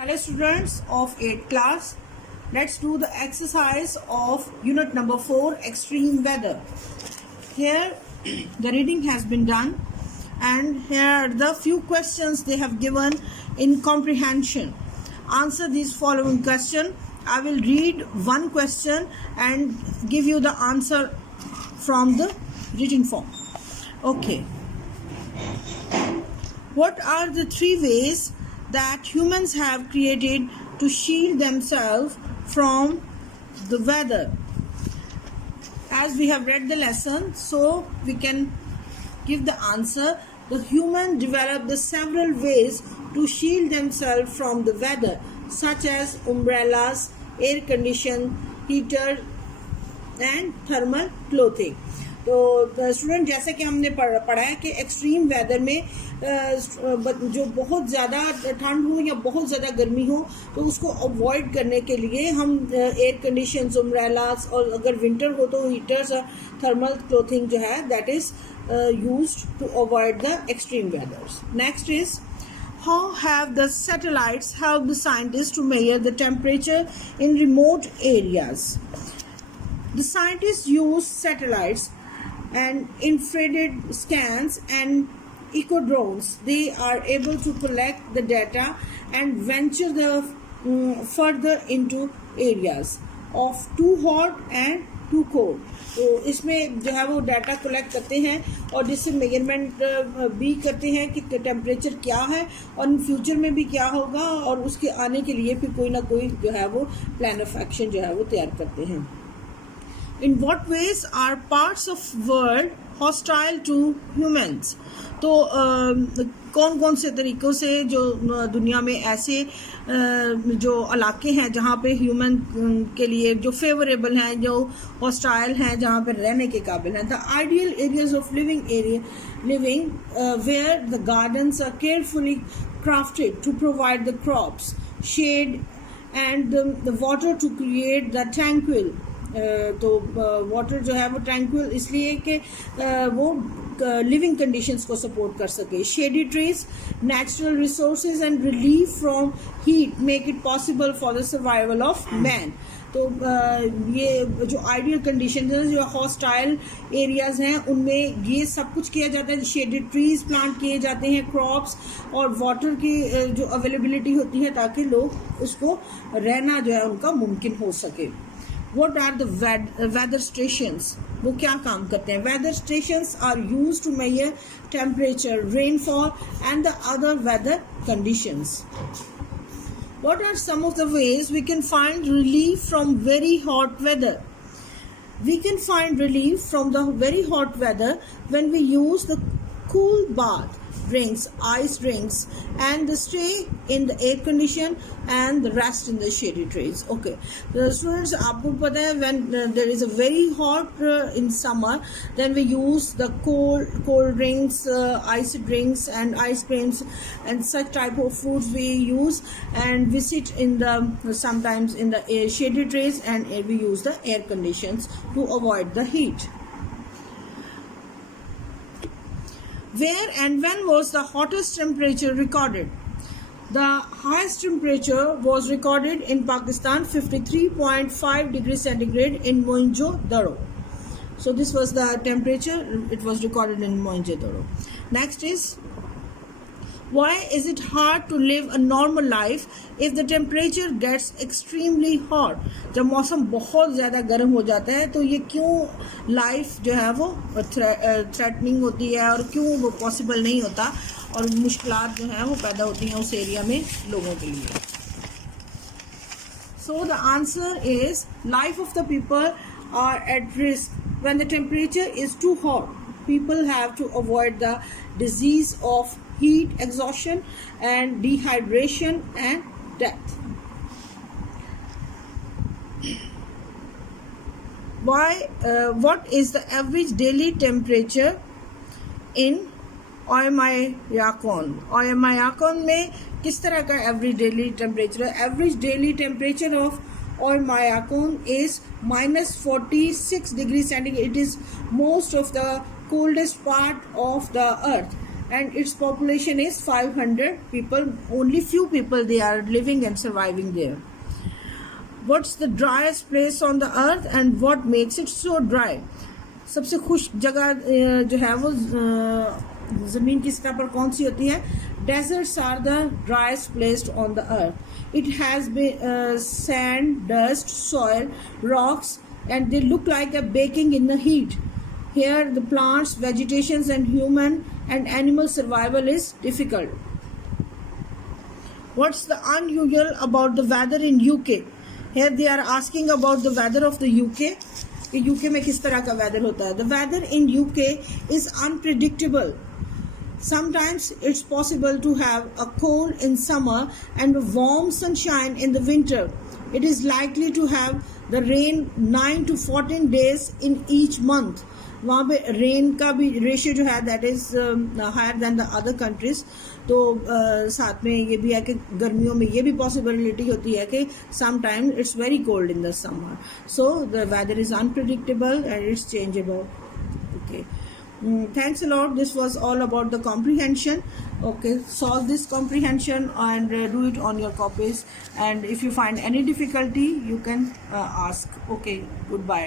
Hello students of 8th class. Let's do the exercise of unit number 4, extreme weather. Here the reading has been done and here are the few questions they have given in comprehension. Answer these following questions. I will read one question and give you the answer from the written form. Okay. What are the three ways that humans have created to shield themselves from the weather? As we have read the lesson, so we can give the answer. The human developed the several ways to shield themselves from the weather, such as umbrellas, air condition, heater and thermal clothing. तो student जैसे कि हमने पढ़ा है कि extreme weather में जो बहुत ज़्यादा ठंड हो या बहुत ज़्यादा गर्मी हो तो उसको अवॉइड करने के लिए हम एयर कंडीशंस, अम्ब्रेलास और अगर विंटर हो तो हीटर्स और थर्मल क्लोथिंग जो है that is used to avoid the extreme weathers. Next is how have the satellites helped the scientists to measure the temperature in remote areas? The scientists use satellites and infrared scans and eco drones. They are able to collect the data and venture further into areas of too hot and too cold. तो इसमें जो है वो data collect करते हैं और जिससे measurement भी करते हैं कि टेम्परेचर क्या है और इन फ्यूचर में भी क्या होगा और उसके आने के लिए फिर कोई ना कोई जो है वो प्लान ऑफ एक्शन जो है वो तैयार करते हैं. In what ways are parts of world hostile to humans? तो कौन कौन से तरीक़ों से जो दुनिया में ऐसे जो इलाके हैं जहाँ पे ह्यूमन के लिए जो फेवरेबल हैं, जो हॉस्टाइल हैं, जहाँ पे रहने के काबिल हैं. The ideal areas of living where the gardens are carefully crafted to provide the crops, shade and the water to create the tranquil. तो वाटर जो है वो ट्रैंक्विल इसलिए कि वो लिविंग कंडीशंस को सपोर्ट कर सके. Shady trees, natural resources and relief from heat make it possible for the survival of man. तो ये जो आइडियल कंडीशन है, जो हॉस्टाइल एरियाज हैं उनमें ये सब कुछ किया जाता है. शेडेड ट्रीज प्लांट किए जाते हैं, क्रॉप्स और वाटर की जो अवेलेबिलिटी होती है ताकि लोग उसको रहना जो है उनका मुमकिन हो सके. What are the weather stations? वो क्या काम करते हैं? Weather stations are used to measure temperature, rainfall and the other weather conditions. What are some of the ways we can find relief from very hot weather? We can find relief from the very hot weather when we use the cool bath drinks, ice drinks and the stay in the air condition and the rest in the shady trees. Okay, the students, आपको पता है when there is a very hot in summer, then we use the cold drinks, ice drinks and ice creams and such type of foods we use, and we sit in the sometimes in the shady trees and we use the air conditions to avoid the heat. Where and when was the hottest temperature recorded? The highest temperature was recorded in Pakistan, 53.5 degrees centigrade in Mohenjo-daro. So this was the temperature, it was recorded in Mohenjo-daro. Next is, why is it hard to live a normal life if the temperature gets extremely hot? जब मौसम बहुत ज़्यादा गर्म हो जाता है तो ये क्यों लाइफ जो है वो थ्रेटनिंग होती है और क्यों वो पॉसिबल नहीं होता और मुश्किलात जो हैं वो पैदा होती हैं उस एरिया में लोगों के लिए. So the answer is life of the people are at risk when the temperature is too hot. People have to avoid the disease of heat exhaustion and dehydration and death. What is the average daily temperature in Oymyakon? Oymyakon में किस तरह का average daily temperature है? Average daily temperature of Oymyakon is -46 degrees centigrade. It is most of the coldest part of the earth. and its population is 500 people. Only few people they are living and surviving there. What's the driest place on the earth and what makes it so dry? सबसे खुश्क जगह जो है वो ज़मीन की सतह पर कौन सी होती है? Deserts are the driest place on the earth. It has sand, dust, soil, rocks, and they look like a baking in the heat. Here the plants, vegetations and human and animal survival is difficult. What's the unusual about the weather in UK? Here they are asking about the weather of the UK. UK में किस तरह का weather होता है? The weather in UK is unpredictable. Sometimes it's possible to have a cold in summer and warm sunshine in the winter. It is likely to have the rain 9 to 14 days in each month. वहाँ पे rain का भी ratio जो है that is higher than the other countries. तो साथ में ये भी है कि गर्मियों में ये भी पॉसिबिलिटी होती है कि some time it's very cold in the summer. So the weather is unpredictable and it's changeable. Okay, thanks a lot. This was all about the comprehension. Okay, solve this comprehension and do it on your copies, and if you find any difficulty you can ask. Okay, goodbye.